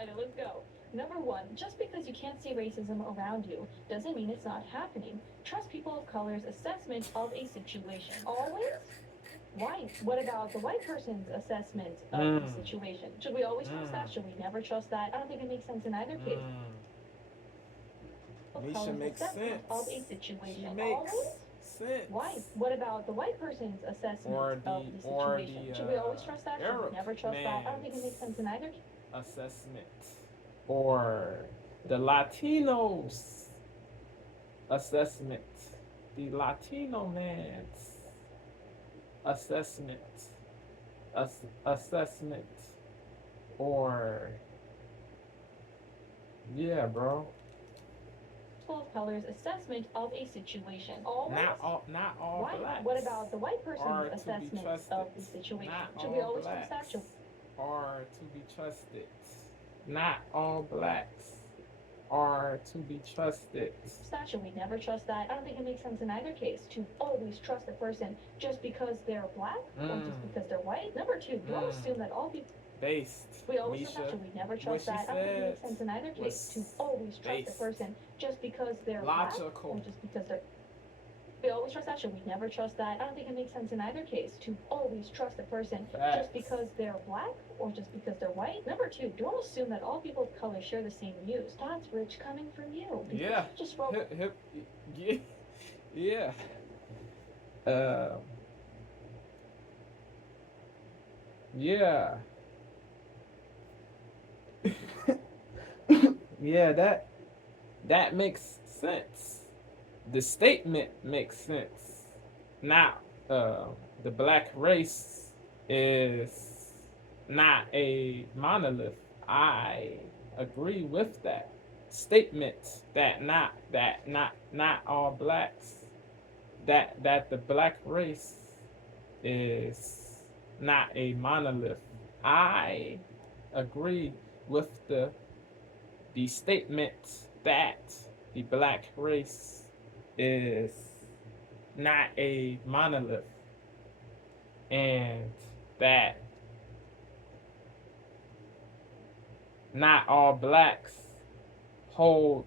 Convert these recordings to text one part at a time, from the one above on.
excited. Let's go. Number one, just because you can't see racism around you doesn't mean it's not happening. Trust people of color's assessment of a situation. Always? Why? What about the white person's assessment of the situation? Should we always trust that? Should we never trust that? I don't think it makes sense in either case. Misha Color's makes assessment of sense. a She situation. makes Always? sense. Why? What about the white person's assessment of the situation? Should we always trust that? Should we never trust that? I don't think it makes sense in either case. Assessment, or the Latinos assessment, the Latino man's assessment, assessment, or yeah, bro. Of color's assessment of a situation. Always? Not all Why? blacks. What about the white person's are to be assessment trusted. of the situation? Not Should we all always trust that? blacks Should are to be trusted. Not all blacks are to be trusted. Should we never trust that? I don't think it makes sense in either case to always trust a person just because they're black or just because they're white. Number two, don't assume that all people. Based. We always Misha, trust that. Should we never trust that? I don't think it makes sense in either case to always trust a person just because they're logical. black or just because they're. We always trust that. Should we never trust that? I don't think it makes sense in either case to always trust a person just because they're black or just because they're white. Number two, don't assume that all people of color share the same views. That's rich coming from you. Yeah. Just roll. Yeah. Yeah. Yeah. Yeah, that makes sense. The statement makes sense. Now, the black race is not a monolith. I agree with that statement that not all blacks, that the black race is not a monolith. I agree with the statement that the black race is not a monolith, and that not all blacks hold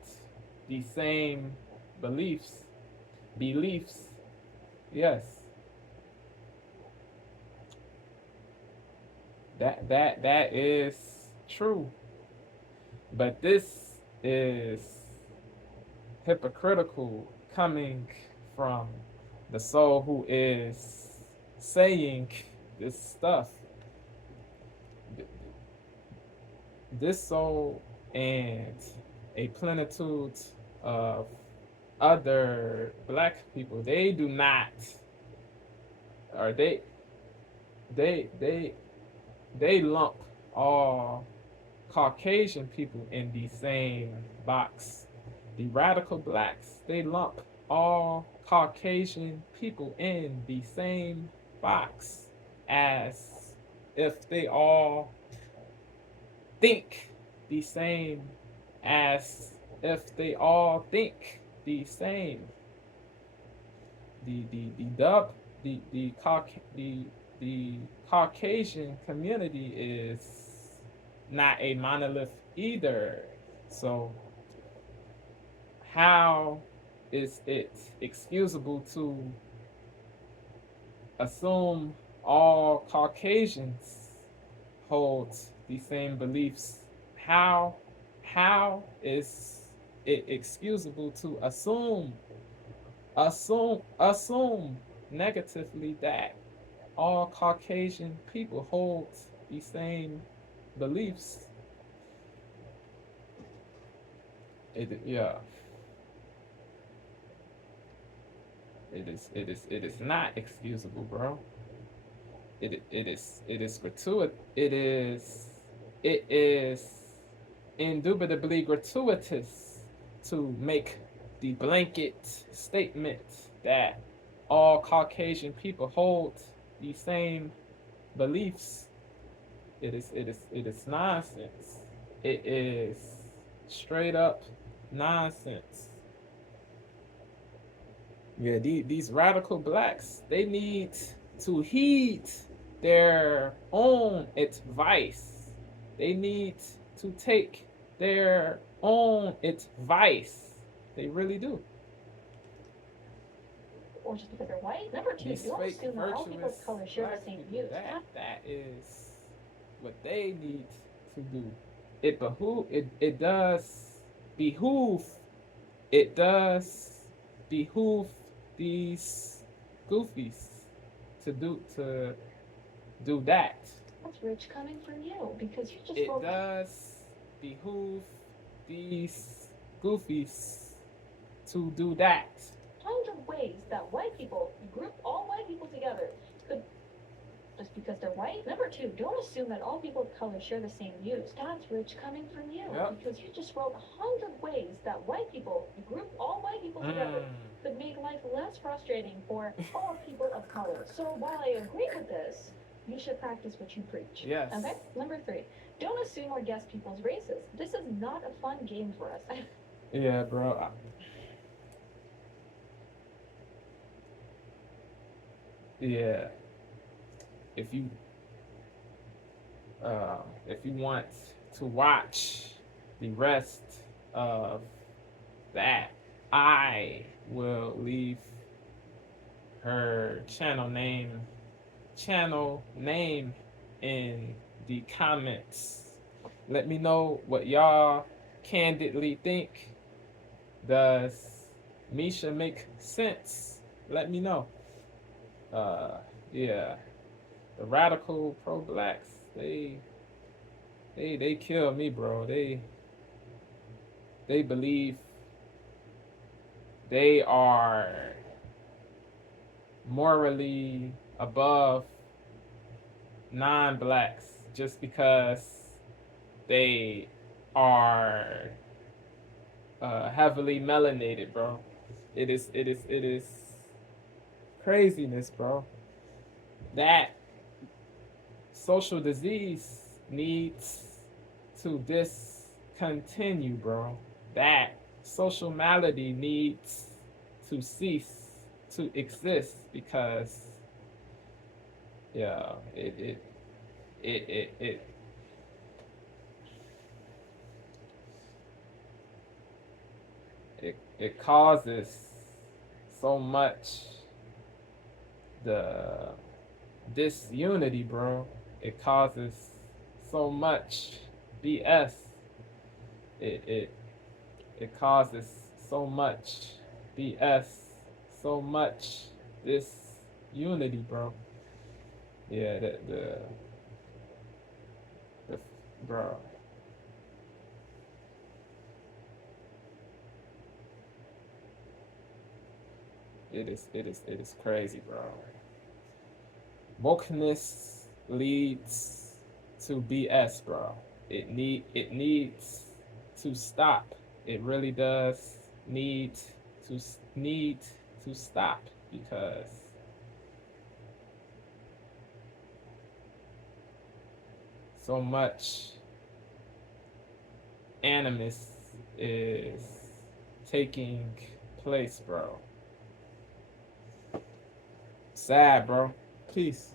the same beliefs. Yes. That is true. But this is hypocritical coming from the soul who is saying this stuff. This soul and a plenitude of other black people, they do not, or they lump all Caucasian people in the same box. The radical blacks, they lump all Caucasian people in the same box, as if they all think the same, as if they all think the same. The Caucasian community is not a monolith either. So how is it excusable to assume all Caucasians hold the same beliefs? How is it excusable to assume negatively that all Caucasian people hold the same beliefs? Yeah. It is not excusable, bro. It is gratuitous. It is indubitably gratuitous to make the blanket statement that all Caucasian people hold the same beliefs. It is nonsense. It is straight up nonsense. Yeah, these radical blacks, they need to heed their own advice. They need to take their own advice. They really do. Or just because they're white. Number two, These don't fake assume that all people of virtuous color share the black same people, views. that is what they need to do. It does behoove these goofies to do that. That's rich coming from you because you just It spoke. does behoove these goofies to do that. Tons of ways that white people group all white people together could just because they're white. Number two, don't assume that all people of color share the same views. That's rich coming from you Yep. because you just wrote 100 ways that white people group all white people together could make life less frustrating for all people of color. So while I agree with this, you should practice what you preach. Yes. Okay? Number three, don't assume or guess people's races. This is not a fun game for us. Yeah, bro. Yeah. If you want to watch the rest of that, I will leave her channel name in the comments. Let me know what y'all candidly think. Does Misha make sense? Let me know. Yeah, the radical pro-blacks, they kill me, bro. They believe they are morally above non-blacks just because they are heavily melanated, bro. It is craziness, bro. That social disease needs to discontinue, bro. That social malady needs to cease to exist because, yeah, it causes so much disunity, bro. It causes so much BS. It causes so much BS, so much disunity, bro. Yeah, the bro. It is crazy, bro. Wokeness leads to BS, bro. It needs to stop. It really does need to stop because so much animus is taking place, bro. Sad, bro. Peace.